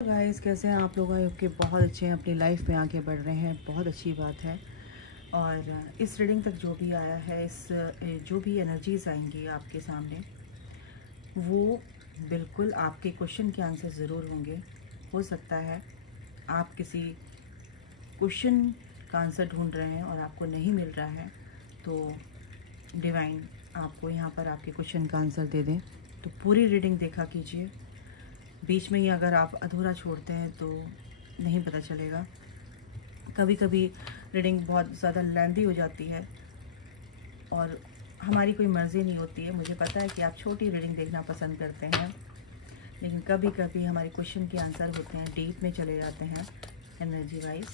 Guys, कैसे हैं आप लोग? आपके बहुत अच्छे हैं, अपनी लाइफ में आगे बढ़ रहे हैं, बहुत अच्छी बात है। और इस रीडिंग तक जो भी आया है, जो भी एनर्जीज आएंगी आपके सामने, वो बिल्कुल आपके क्वेश्चन के आंसर ज़रूर होंगे। हो सकता है आप किसी क्वेश्चन का आंसर ढूंढ रहे हैं और आपको नहीं मिल रहा है, तो डिवाइन आपको यहाँ पर आपके क्वेश्चन का आंसर दे दें। तो पूरी रीडिंग देखा कीजिए, बीच में ही अगर आप अधूरा छोड़ते हैं तो नहीं पता चलेगा। कभी कभी रीडिंग बहुत ज़्यादा लेंथी हो जाती है और हमारी कोई मर्ज़ी नहीं होती है। मुझे पता है कि आप छोटी रीडिंग देखना पसंद करते हैं, लेकिन कभी कभी हमारे क्वेश्चन के आंसर होते हैं, डीप में चले जाते हैं एनर्जी वाइज,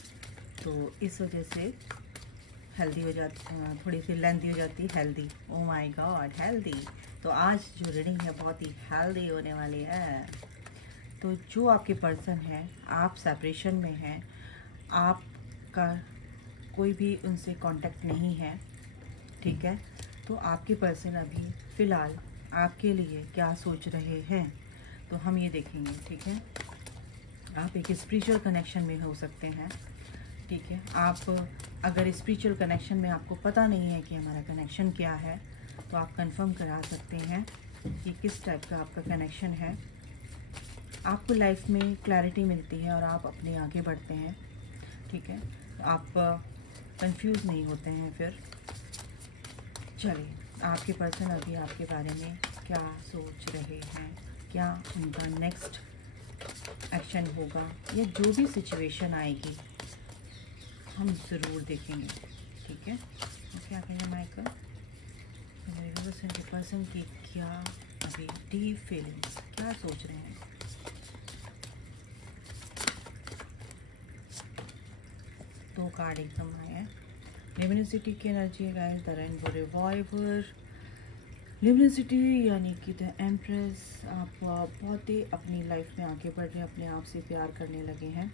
तो इस वजह से हेल्दी हो जाती, थोड़ी सी लेंथी हो जाती है। Healthy, oh my God, healthy. तो आज जो रीडिंग है बहुत ही हेल्दी होने वाली है। तो जो आपके पर्सन हैं, आप सेपरेशन में हैं, आपका कोई भी उनसे कांटेक्ट नहीं है, ठीक है? तो आपके पर्सन अभी फ़िलहाल आपके लिए क्या सोच रहे हैं, तो हम ये देखेंगे, ठीक है? आप एक स्पिरिचुअल कनेक्शन में हो सकते हैं, ठीक है? आप अगर स्पिरिचुअल कनेक्शन में आपको पता नहीं है कि हमारा कनेक्शन क्या है, तो आप कंफर्म करा सकते हैं कि किस टाइप का आपका कनेक्शन है। आपको लाइफ में क्लैरिटी मिलती है और आप अपने आगे बढ़ते हैं, ठीक है? आप कंफ्यूज नहीं होते हैं फिर। चलिए, आपके पर्सन अभी आपके बारे में क्या सोच रहे हैं, क्या उनका नेक्स्ट एक्शन होगा, या जो भी सिचुएशन आएगी हम ज़रूर देखेंगे, ठीक है? क्या कहेंगे माइकल? मेरे पर्सन की क्या अभी डीप फीलिंग्स, क्या सोच रहे हैं? दो कार्ड एकदम आए हैं। लिमिनिसिटी की एनर्जी है गाइस, द रेनबो रिवाइवर। लिमिनिसिटी यानी कि द एम्प्रेस। आप बहुत ही अपनी लाइफ में आगे बढ़ रहे हैं, अपने आप से प्यार करने लगे हैं,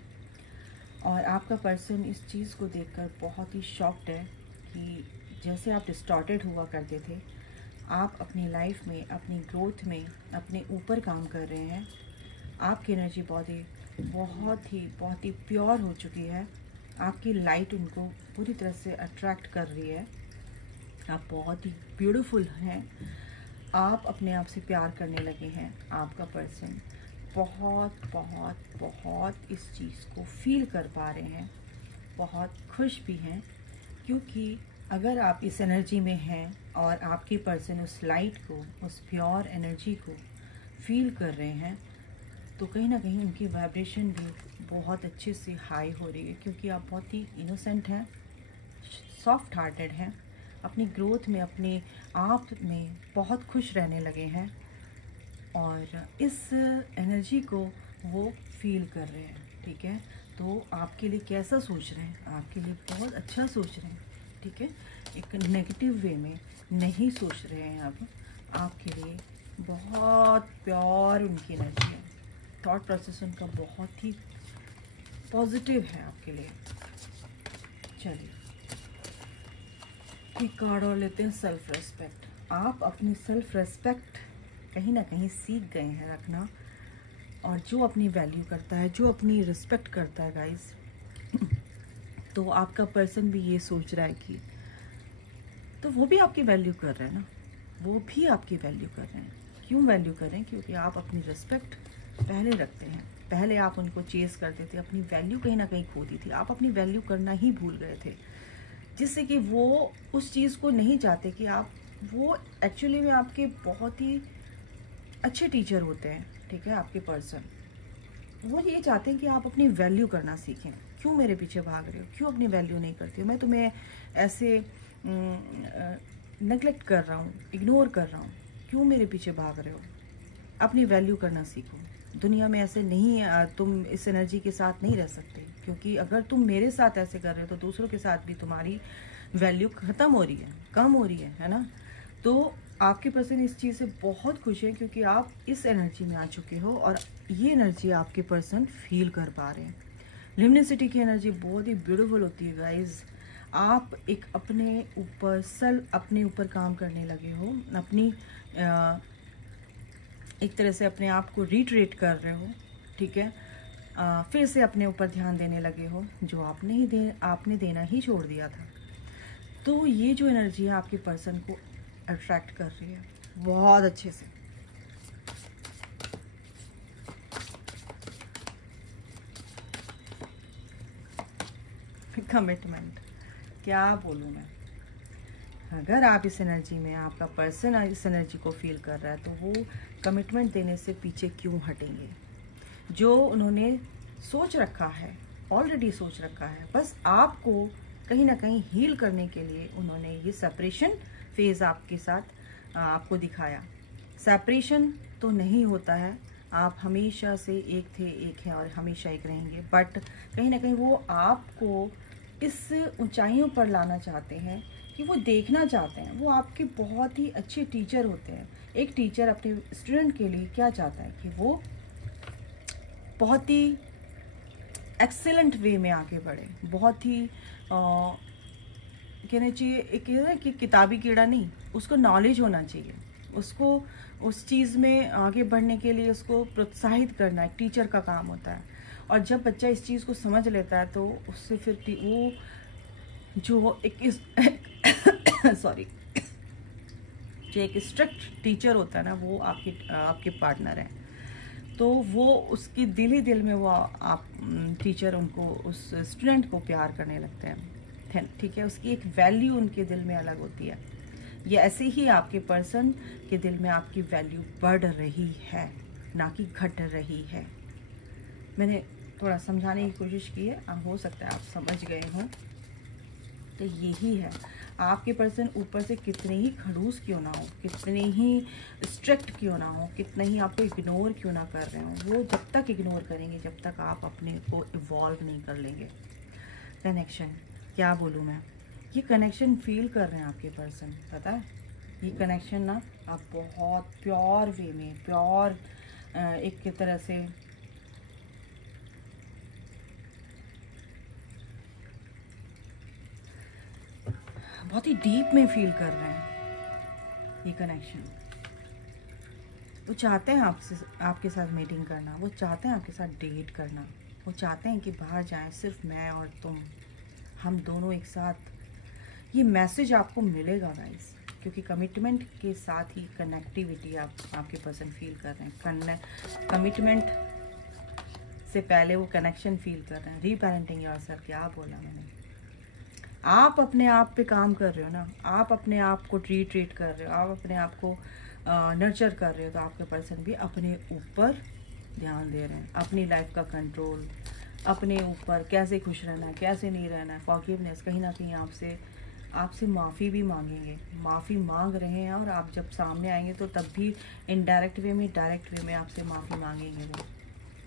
और आपका पर्सन इस चीज़ को देखकर बहुत ही शॉक्ड है कि जैसे आप डिस्टॉर्टेड हुआ करते थे, आप अपनी लाइफ में, अपनी ग्रोथ में, अपने ऊपर काम कर रहे हैं। आपकी एनर्जी बहुत ही प्योर हो चुकी है। आपकी लाइट उनको पूरी तरह से अट्रैक्ट कर रही है। आप बहुत ही ब्यूटीफुल हैं। आप अपने आप से प्यार करने लगे हैं। आपका पर्सन बहुत बहुत बहुत इस चीज़ को फील कर पा रहे हैं, बहुत खुश भी हैं, क्योंकि अगर आप इस एनर्जी में हैं और आपके पर्सन उस लाइट को, उस प्योर एनर्जी को फील कर रहे हैं, तो कहीं ना कहीं उनकी वाइब्रेशन भी बहुत अच्छे से हाई हो रही है, क्योंकि आप बहुत ही इनोसेंट हैं, सॉफ्ट हार्टेड हैं, अपनी ग्रोथ में, अपने आप में बहुत खुश रहने लगे हैं, और इस एनर्जी को वो फील कर रहे हैं, ठीक है? तो आपके लिए कैसा सोच रहे हैं? आपके लिए बहुत अच्छा सोच रहे हैं, ठीक है? एक नेगेटिव वे में नहीं सोच रहे हैं। अब आपके लिए बहुत प्योर उनकी एनर्जी है, थॉट प्रोसेस उनका बहुत ही पॉजिटिव है आपके लिए। चलिए, एक कार्ड और लेते हैं, सेल्फ रेस्पेक्ट। आप अपनी सेल्फ रेस्पेक्ट कहीं ना कहीं सीख गए हैं रखना, और जो अपनी वैल्यू करता है, जो अपनी रिस्पेक्ट करता है गाइस, तो आपका पर्सन भी ये सोच रहा है कि, तो वो भी आपकी वैल्यू कर रहे हैं ना, वो भी आपकी वैल्यू कर रहे हैं। क्यों वैल्यू कर रहे हैं? क्योंकि आप अपनी रिस्पेक्ट पहले रखते हैं। पहले आप उनको चेस करते थे, अपनी वैल्यू कहीं ना कहीं खोती थी, आप अपनी वैल्यू करना ही भूल गए थे, जिससे कि वो उस चीज़ को नहीं चाहते कि आप, वो एक्चुअली में आपके बहुत ही अच्छे टीचर होते हैं, ठीक है? आपके पर्सन वो ये चाहते हैं कि आप अपनी वैल्यू करना सीखें। क्यों मेरे पीछे भाग रहे हो? क्यों अपनी वैल्यू नहीं करती हो? मैं तुम्हें ऐसे नेगलेक्ट कर रहा हूँ, इग्नोर कर रहा हूँ, क्यों मेरे पीछे भाग रहे हो? अपनी वैल्यू करना सीखो। दुनिया में ऐसे नहीं, तुम इस एनर्जी के साथ नहीं रह सकते, क्योंकि अगर तुम मेरे साथ ऐसे कर रहे हो तो दूसरों के साथ भी तुम्हारी वैल्यू ख़त्म हो रही है, कम हो रही है ना? तो आपके पर्सन इस चीज़ से बहुत खुश है, क्योंकि आप इस एनर्जी में आ चुके हो और ये एनर्जी आपके पर्सन फील कर पा रहे हैं। लिमिनिसिटी की एनर्जी बहुत ही ब्यूटीफुल होती है गाइज। आप एक अपने ऊपर काम करने लगे हो, अपनी एक तरह से अपने आप को रिट्रीट कर रहे हो, ठीक है? फिर से अपने ऊपर ध्यान देने लगे हो, जो आपने देना ही छोड़ दिया था। तो ये जो एनर्जी है आपके पर्सन को अट्रैक्ट कर रही है बहुत अच्छे से। कमिटमेंट, क्या बोलूँ मैं। अगर आप इस एनर्जी में, आपका पर्सन इस एनर्जी को फील कर रहा है, तो वो कमिटमेंट देने से पीछे क्यों हटेंगे। जो उन्होंने सोच रखा है, ऑलरेडी सोच रखा है, बस आपको कहीं ना कहीं हील करने के लिए उन्होंने ये सेपरेशन फेज आपके साथ आपको दिखाया। सेपरेशन तो नहीं होता है, आप हमेशा से एक थे, एक हैं और हमेशा एक रहेंगे, बट कहीं ना कहीं वो आपको इस ऊंचाइयों पर लाना चाहते हैं कि वो देखना चाहते हैं। वो आपके बहुत ही अच्छे टीचर होते हैं। एक टीचर अपने स्टूडेंट के लिए क्या चाहता है कि वो बहुत ही एक्सेलेंट वे में आगे बढ़े, बहुत ही कहना चाहिए एक कि किताबी कीड़ा नहीं, उसको नॉलेज होना चाहिए, उसको उस चीज़ में आगे बढ़ने के लिए उसको प्रोत्साहित करना एक टीचर का काम होता है। और जब बच्चा इस चीज़ को समझ लेता है तो उससे फिर वो जो एक सॉरी जो एक स्ट्रिक्ट टीचर होता है ना, वो आपके पार्टनर है। तो वो उसकी दिल ही दिल में वो आप टीचर उनको, उस स्टूडेंट को प्यार करने लगते हैं, ठीक है। उसकी एक वैल्यू उनके दिल में अलग होती है। ये ऐसे ही आपके पर्सन के दिल में आपकी वैल्यू बढ़ रही है, ना कि घट रही है। मैंने थोड़ा समझाने की कोशिश की है, हो सकता है आप समझ गए हों। तो यही है, आपके पर्सन ऊपर से कितने ही खड़ूस क्यों ना हो, कितने ही स्ट्रिक्ट क्यों ना हो, कितने ही आपको इग्नोर क्यों ना कर रहे हो, वो जब तक इग्नोर करेंगे जब तक आप अपने को इवॉल्व नहीं कर लेंगे। कनेक्शन, क्या बोलूँ मैं, ये कनेक्शन फील कर रहे हैं आपके पर्सन, पता है। ये कनेक्शन ना आप बहुत प्योर वे में, प्योर एक तरह से बहुत ही डीप में फील कर रहे हैं ये कनेक्शन। वो चाहते हैं आपके साथ मीटिंग करना, वो चाहते हैं आपके साथ डेट करना, वो चाहते हैं कि बाहर जाएं सिर्फ मैं और तुम, हम दोनों एक साथ। ये मैसेज आपको मिलेगा गाइस, क्योंकि कमिटमेंट के साथ ही कनेक्टिविटी आपके पर्सन फील कर रहे हैं। कमिटमेंट से पहले वो कनेक्शन फील कर रहे हैं। रीपेरेंटिंग योरसेल्फ, क्या बोला मैंने। आप अपने आप पे काम कर रहे हो ना, आप अपने आप को ट्रीट कर रहे हो, आप अपने आप को नर्चर कर रहे हो, तो आपके पर्सन भी अपने ऊपर ध्यान दे रहे हैं। अपनी लाइफ का कंट्रोल, अपने ऊपर कैसे खुश रहना है, कैसे नहीं रहना है, फॉरगिवनेस, कहीं ना कहीं आपसे माफ़ी भी मांगेंगे, माफ़ी मांग रहे हैं। और आप जब सामने आएंगे तो तब भी इनडायरेक्ट वे में, डायरेक्ट वे में आपसे माफ़ी मांगेंगे वो।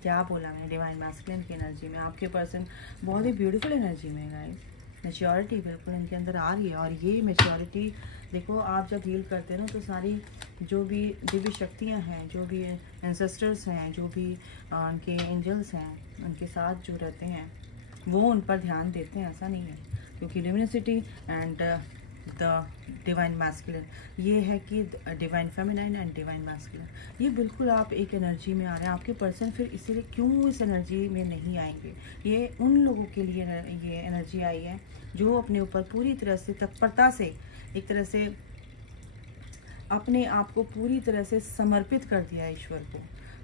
क्या बोला मैंने, डिवाइन मैस्कुलिन की एनर्जी में आपके पर्सन बहुत ही ब्यूटीफुल एनर्जी में गाइस। मैच्योरिटी बिल्कुल इनके अंदर आ रही है। और ये मैच्योरिटी देखो, आप जब हील करते हो ना, तो सारी जो भी दिव्य शक्तियाँ हैं, जो भी एंसेस्टर्स हैं, जो भी उनके एंजल्स हैं, उनके साथ जो रहते हैं, वो उन पर ध्यान देते हैं, ऐसा नहीं है। क्योंकि ल्यूमिनिसिटी एंड द डिवाइन मैस्कुलिन, ये है कि divine feminine and divine masculine, ये बिल्कुल आप एक एनर्जी में आ रहे हैं। आपके पर्सन फिर इसीलिए क्यों इस एनर्जी में नहीं आएंगे, ये उन लोगों के लिए ये एनर्जी आई है जो अपने ऊपर पूरी तरह से तत्परता से, एक तरह से अपने आप को पूरी तरह से समर्पित कर दिया ईश्वर को,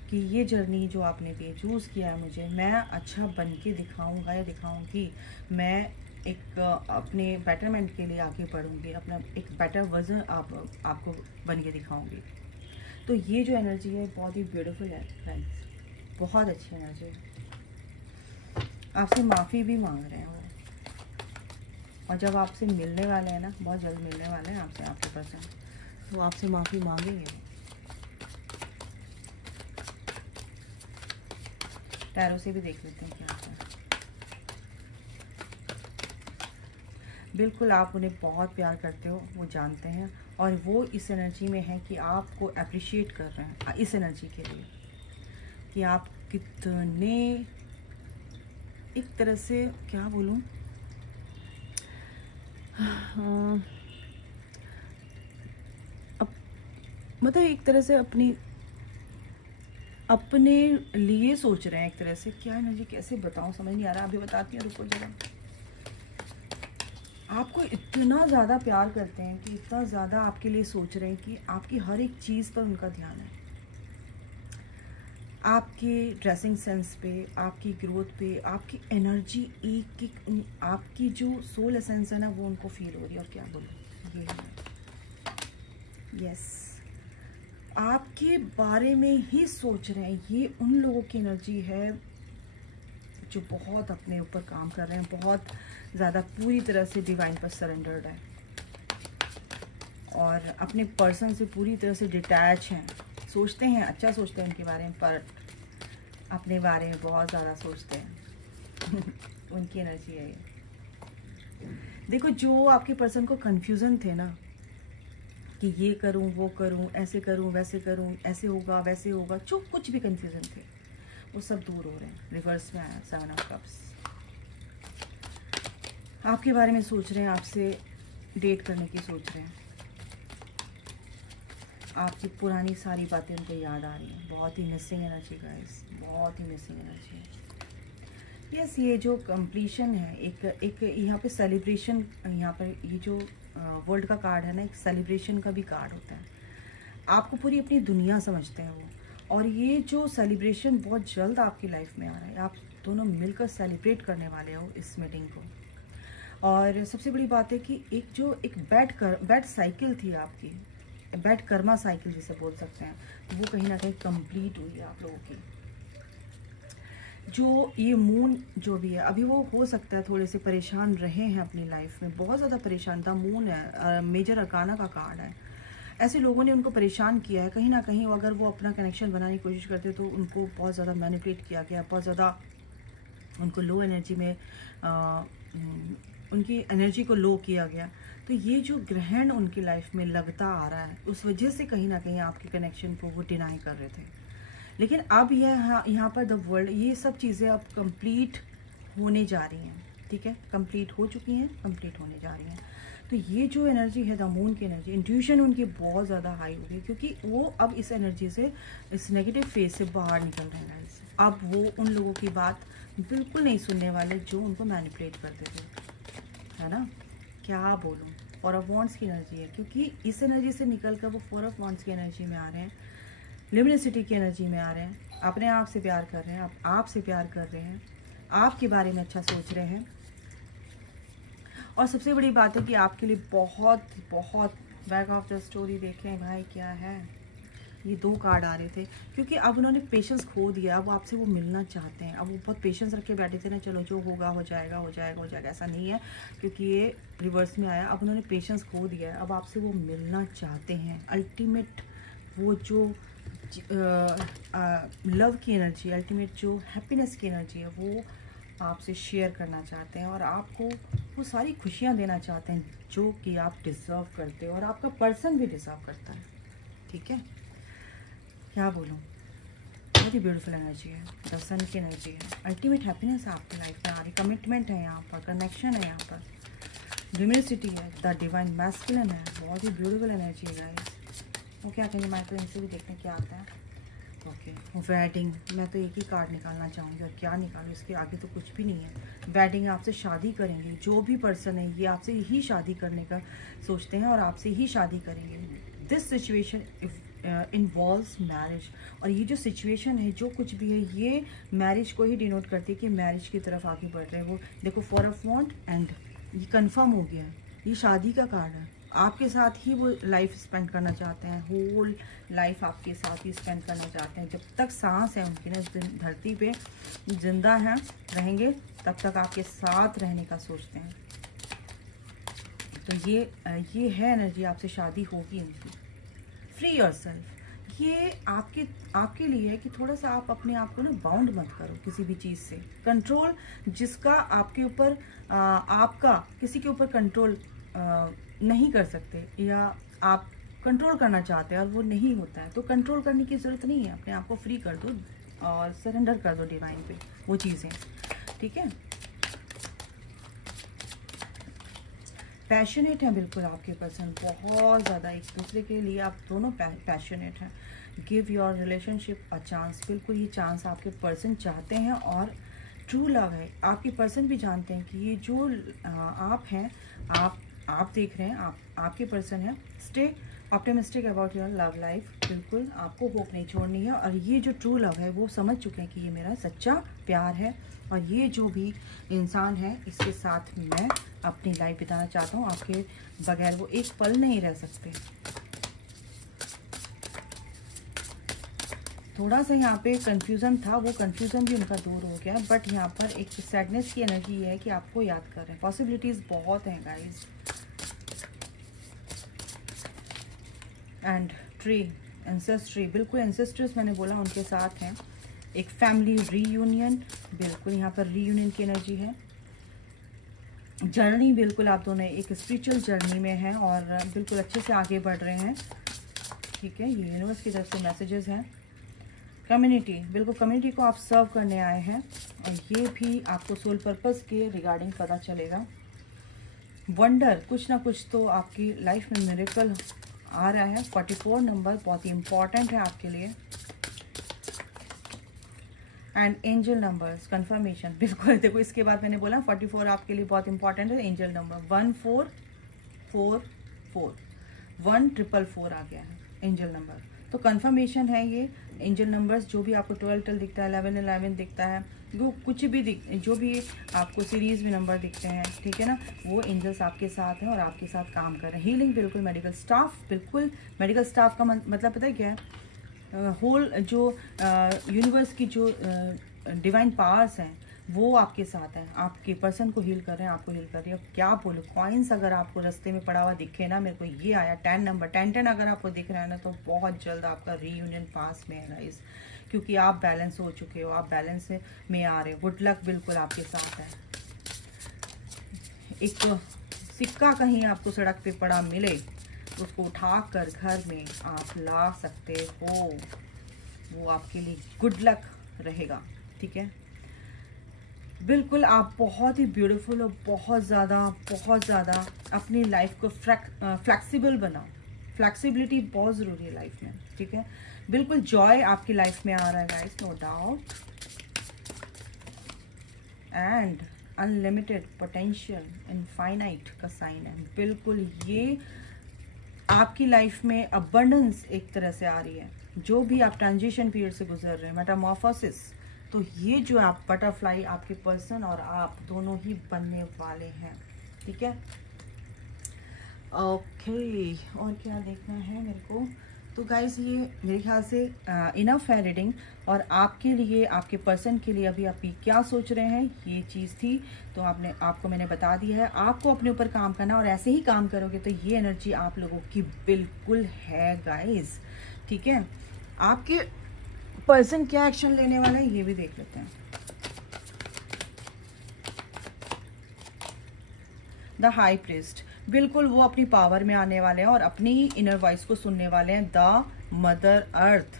कि ये जर्नी जो आपने भी चूज़ किया है मुझे, मैं अच्छा बन के दिखाऊँगा या दिखाऊँगी, मैं एक अपने बेटरमेंट के लिए आगे बढ़ूँगी, अपना एक बेटर वर्जन आपको बन के दिखाऊँगी। तो ये जो एनर्जी है बहुत ही ब्यूटीफुल है फ्रेंड्स, बहुत अच्छी एनर्जी है। आपसे माफ़ी भी मांग रहे हैं वो, और जब आपसे मिलने वाले हैं ना, बहुत जल्द मिलने वाले हैं आपसे आपके पर्सन, वो आपसे माफ़ी मांगेंगे। टैरो से भी देख लेते हैं क्या आता है। बिल्कुल आप उन्हें बहुत प्यार करते हो, वो जानते हैं, और वो इस एनर्जी में है कि आपको अप्रिशिएट कर रहे हैं इस एनर्जी के लिए, कि आप कितने, एक तरह से क्या बोलूं, मतलब एक तरह से अपनी अपने लिए सोच रहे हैं एक तरह से। क्या एनर्जी कैसे बताऊं, समझ नहीं आ रहा, अभी बताती हूँ, रुको जरा। आपको इतना ज़्यादा प्यार करते हैं कि इतना ज़्यादा आपके लिए सोच रहे हैं कि आपकी हर एक चीज़ पर उनका ध्यान है। आपके ड्रेसिंग सेंस पे, आपकी ग्रोथ पे, आपकी एनर्जी, एक एक आपकी जो सोल एसेंस है ना, वो उनको फील हो रही है। और क्या बोलूँ, ये है, यस, आपके बारे में ही सोच रहे हैं। ये उन लोगों की एनर्जी है जो बहुत अपने ऊपर काम कर रहे हैं, बहुत ज़्यादा पूरी तरह से डिवाइन पर सरेंडर्ड है और अपने पर्सन से पूरी तरह से डिटैच हैं। सोचते हैं, अच्छा सोचते हैं उनके बारे में, पर अपने बारे में बहुत ज़्यादा सोचते हैं। उनकी एनर्जी है ये। देखो, जो आपके पर्सन को कन्फ्यूज़न थे ना कि ये करूं, वो करूं, ऐसे करूं, वैसे करूं, ऐसे होगा, वैसे होगा, जो कुछ भी कन्फ्यूज़न थे, वो सब दूर हो रहे हैं। रिवर्स में आया 7 ऑफ कप्स। आपके बारे में सोच रहे हैं, आपसे डेट करने की सोच रहे हैं, आपकी पुरानी सारी बातें उनको याद आ रही हैं। बहुत ही मिसिंग एनर्जी गाइस, बहुत ही मिसिंग एनर्जी है। यस, ये जो कंप्लीशन है, एक यहाँ पे सेलिब्रेशन, यहाँ पर ये जो वर्ल्ड का कार्ड है ना, एक सेलिब्रेशन का भी कार्ड होता है। आपको पूरी अपनी दुनिया समझते हैं वो, और ये जो सेलिब्रेशन बहुत जल्द आपकी लाइफ में आ रहा है। आप दोनों मिलकर सेलिब्रेट करने वाले हो इस मीटिंग को। और सबसे बड़ी बात है कि एक बैड साइकिल थी आपकी, बैड कर्मा साइकिल जिसे बोल सकते हैं, वो कहीं ना कहीं कंप्लीट हुई है आप लोगों की। जो ये मून जो भी है, अभी वो हो सकता है थोड़े से परेशान रहे हैं अपनी लाइफ में, बहुत ज़्यादा परेशान था। मून है, मेजर अरकाना का कार्ड है। ऐसे लोगों ने उनको परेशान किया है कहीं ना कहीं। अगर वो अपना कनेक्शन बनाने की कोशिश करते तो उनको बहुत ज़्यादा मैनिपुलेट किया गया, बहुत ज़्यादा उनको लो एनर्जी में उनकी एनर्जी को लो किया गया। तो ये जो ग्रहण उनकी लाइफ में लगता आ रहा है, उस वजह से कहीं ना कहीं आपके कनेक्शन को वो डिनाई कर रहे थे। लेकिन अब यहाँ पर द वर्ल्ड, ये सब चीज़ें अब कंप्लीट होने जा रही हैं, ठीक है, कंप्लीट हो चुकी हैं, कंप्लीट होने जा रही हैं। तो ये जो एनर्जी है द मून की एनर्जी, इंट्यूशन उनकी बहुत ज़्यादा हाई हो गई, क्योंकि वो अब इस एनर्जी से, इस नेगेटिव फेज से बाहर निकल रहे हैं। अब वो उन लोगों की बात बिल्कुल नहीं सुनने वाले जो उनको मैनिपुलेट करते थे, है ना। क्या बोलूँ, 4 ऑफ वॉन्ड्स की एनर्जी है, क्योंकि इस एनर्जी से निकल कर वो 4 ऑफ वॉन्ड्स की एनर्जी में आ रहे हैं, लिमिनिसिटी की एनर्जी में आ रहे हैं, अपने आप से प्यार कर रहे हैं, आपसे प्यार कर रहे हैं, आपके बारे में अच्छा सोच रहे हैं। और सबसे बड़ी बात है कि आपके लिए बहुत बहुत बैक ऑफ द स्टोरी देखें भाई, क्या है, ये 2 कार्ड आ रहे थे, क्योंकि अब उन्होंने पेशेंस खो दिया। अब आपसे वो मिलना चाहते हैं। अब वो बहुत पेशेंस रख के बैठे थे ना, चलो जो होगा हो जाएगा, हो जाएगा, हो जाएगा, ऐसा नहीं है, क्योंकि ये रिवर्स में आया। अब उन्होंने पेशेंस खो दिया है, अब आपसे वो मिलना चाहते हैं। अल्टीमेट वो जो लव की एनर्जी, अल्टीमेट जो हैप्पीनेस की एनर्जी है, वो आपसे शेयर करना चाहते हैं, और आपको वो सारी खुशियाँ देना चाहते हैं जो कि आप डिज़र्व करते हो, और आपका पर्सन भी डिज़र्व करता है, ठीक है। क्या बोलूँ, बहुत ही ब्यूटीफुल एनर्जी है, द सन की एनर्जी है। अल्टीमेट हैप्पीनेस आपकी लाइफ में आ रही, कमिटमेंट है यहाँ पर, कनेक्शन है यहाँ पर, ल्यूमिनिसिटी है, द डिवाइन मैस्कुलिन है, बहुत ही ब्यूटीफुल एनर्जी है गाइस। वो क्या कहेंगे, माइक्रो इनसे भी देखते हैं क्या आता है। ओके, वेडिंग, मैं तो एक ही कार्ड निकालना चाहूँगी, और क्या निकालूँ, इसके आगे तो कुछ भी नहीं है। वेडिंग, आपसे शादी करेंगे, जो भी पर्सन है ये आपसे ही शादी करने का सोचते हैं, और आपसे ही शादी करेंगे। दिस सिचुएशन इन्वॉल्व्स मैरिज, और ये जो सिचुएशन है, जो कुछ भी है, ये मैरिज को ही डिनोट करती है कि मैरिज की तरफ आगे बढ़ रहे हैं वो। देखो 4 ऑफ वॉन्ड, एंड ये कंफर्म हो गया है, ये शादी का कार्ड है। आपके साथ ही वो लाइफ स्पेंड करना चाहते हैं, होल लाइफ आपके साथ ही स्पेंड करना चाहते हैं। जब तक सांस है उनकी ना, धरती पे जिंदा हैं, रहेंगे, तब तक आपके साथ रहने का सोचते हैं। तो ये है एनर्जी, आपसे शादी होगी उनकी। फ्री योरसेल्फ, ये आपके लिए है कि थोड़ा सा आप अपने आप को ना बाउंड मत करो किसी भी चीज़ से। कंट्रोल जिसका आपके ऊपर, आपका किसी के ऊपर कंट्रोल नहीं कर सकते, या आप कंट्रोल करना चाहते हैं और वो नहीं होता है, तो कंट्रोल करने की ज़रूरत नहीं है। अपने आप को फ्री कर दो और सरेंडर कर दो डिवाइन पे वो चीज़ें, ठीक है। पैशनेट है बिल्कुल आपके पर्सन, बहुत ज़्यादा एक दूसरे के लिए आप दोनों पैशनेट हैं। Give your relationship a chance. बिल्कुल ये चांस आपके पर्सन चाहते हैं और ट्रू लव है। आपके पर्सन भी जानते हैं कि ये जो आप हैं, आप देख रहे हैं, आपके पर्सन है। Stay optimistic about your love life. बिल्कुल आपको होप नहीं छोड़नी है, और ये जो ट्रू लव है वो समझ चुके हैं कि ये मेरा सच्चा प्यार है, और ये जो भी इंसान है इसके साथ मैं अपनी लाइफ बिताना चाहता हूँ। आपके बगैर वो एक पल नहीं रह सकते। थोड़ा सा यहाँ पे कंफ्यूजन था, वो कंफ्यूजन भी उनका दूर हो गया, बट यहाँ पर एक सैडनेस की एनर्जी है कि आपको याद कर रहे हैं। पॉसिबिलिटीज बहुत हैं गाइस। एंड ट्री, एंसेस्ट्री, बिल्कुल एंसेस्टर्स मैंने बोला उनके साथ हैं। एक फैमिली रीयूनियन, बिल्कुल यहाँ पर रीयूनियन की एनर्जी है। जर्नी, बिल्कुल आप दोनों एक स्पिरिचुअल जर्नी में हैं और बिल्कुल अच्छे से आगे बढ़ रहे हैं। ठीक है, ये यूनिवर्स की तरफ से मैसेजेस हैं। कम्युनिटी, बिल्कुल कम्युनिटी को आप सर्व करने आए हैं, और ये भी आपको सोल पर्पस के रिगार्डिंग पता चलेगा। वंडर, कुछ ना कुछ तो आपकी लाइफ में मिरेकल आ रहा है। 44 नंबर बहुत ही इंपॉर्टेंट है आपके लिए। एंड एंजल नंबर्स, कंफर्मेशन, बिल्कुल देखो इसके बाद मैंने बोला 44 आपके लिए बहुत इंपॉर्टेंट है। एंजल नंबर 1444, 1444 आ गया है एंजल नंबर, तो कंफर्मेशन है ये। एंजल नंबर्स जो भी आपको 12 दिखता है, 11 दिखता है, वो कुछ भी जो भी आपको सीरीज में नंबर दिखते हैं, ठीक है ना, वो एंजल्स आपके साथ हैं और आपके साथ काम कर रहे हैं। हीलिंग, बिल्कुल मेडिकल स्टाफ, बिल्कुल मेडिकल स्टाफ का मतलब पता है क्या है? होल जो यूनिवर्स की जो डिवाइन पावर्स हैं वो आपके साथ हैं, आपके पर्सन को हील कर रहे हैं, आपको हील कर रही है। क्या बोलूँ, कॉइन्स अगर आपको रास्ते में पड़ा हुआ दिखे ना, मेरे को ये आया 10 नंबर, 10 अगर आपको दिख रहा है ना, तो बहुत जल्द आपका रीयूनियन पास में है गाइस, क्योंकि आप बैलेंस हो चुके हो, आप बैलेंस में आ रहे हो। गुड लक बिल्कुल आपके साथ है। एक सिक्का कहीं आपको सड़क पे पड़ा मिले, उसको उठाकर घर में आप ला सकते हो, वो आपके लिए गुड लक रहेगा। ठीक है, बिल्कुल आप बहुत ही ब्यूटीफुल और बहुत ज़्यादा अपनी लाइफ को फ्लेक्सिबल बनाओ। फ्लेक्सिबिलिटी बहुत ज़रूरी है लाइफ में। ठीक है, बिल्कुल जॉय आपकी लाइफ में आ रहा है guys, no doubt. And unlimited potential, infinite का साइन है। बिल्कुल ये आपकी लाइफ में अबंडेंस एक तरह से आ रही है। जो भी आप ट्रांजिशन पीरियड से गुजर रहे हैं, मेटामॉर्फोसिस, तो ये जो आप बटरफ्लाई आपके पर्सन और आप दोनों ही बनने वाले हैं। ठीक है, ओके, और क्या देखना है मेरे को? तो गाइस ये मेरे ख्याल से इनफ है रीडिंग, और आपके लिए, आपके पर्सन के लिए अभी आप क्या सोच रहे हैं ये चीज़ थी, तो आपको मैंने बता दिया है। आपको अपने ऊपर काम करना, और ऐसे ही काम करोगे तो ये एनर्जी आप लोगों की बिल्कुल है गाइस। ठीक है, आपके पर्सन क्या एक्शन लेने वाला है ये भी देख लेते हैं। द हाई प्रीस्ट, बिल्कुल वो अपनी पावर में आने वाले हैं और अपनी ही इनर वॉइस को सुनने वाले हैं। द मदर अर्थ,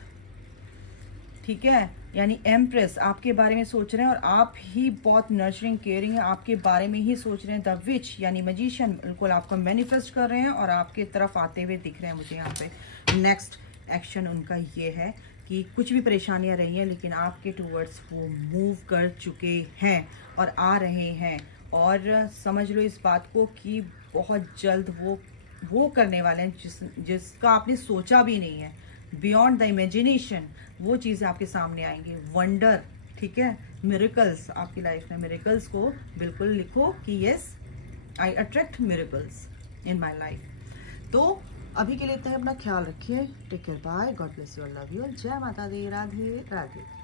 ठीक है, यानी एम्प्रेस आपके बारे में सोच रहे हैं, और आप ही बहुत नर्चरिंग केयरिंग है, आपके बारे में ही सोच रहे हैं। द विच यानी मैजिशियन, बिल्कुल आपको मैनिफेस्ट कर रहे हैं और आपके तरफ आते हुए दिख रहे हैं मुझे यहाँ पे। नेक्स्ट एक्शन उनका ये है कि कुछ भी परेशानियां रही हैं, लेकिन आपके टूवर्ड्स वो मूव कर चुके हैं और आ रहे हैं, और समझ लो इस बात को कि बहुत जल्द वो करने वाले हैं जिसका आपने सोचा भी नहीं है। बियॉन्ड द इमेजिनेशन वो चीज़ें आपके सामने आएंगी। वंडर, ठीक है, मिरेकल्स आपकी लाइफ में, मिरेकल्स को बिल्कुल लिखो कि yes I attract miracles in my life. तो अभी के लिए इतना, अपना ख्याल रखिए, take care, bye, God bless you, love you, जय माता दी, राधे राधे।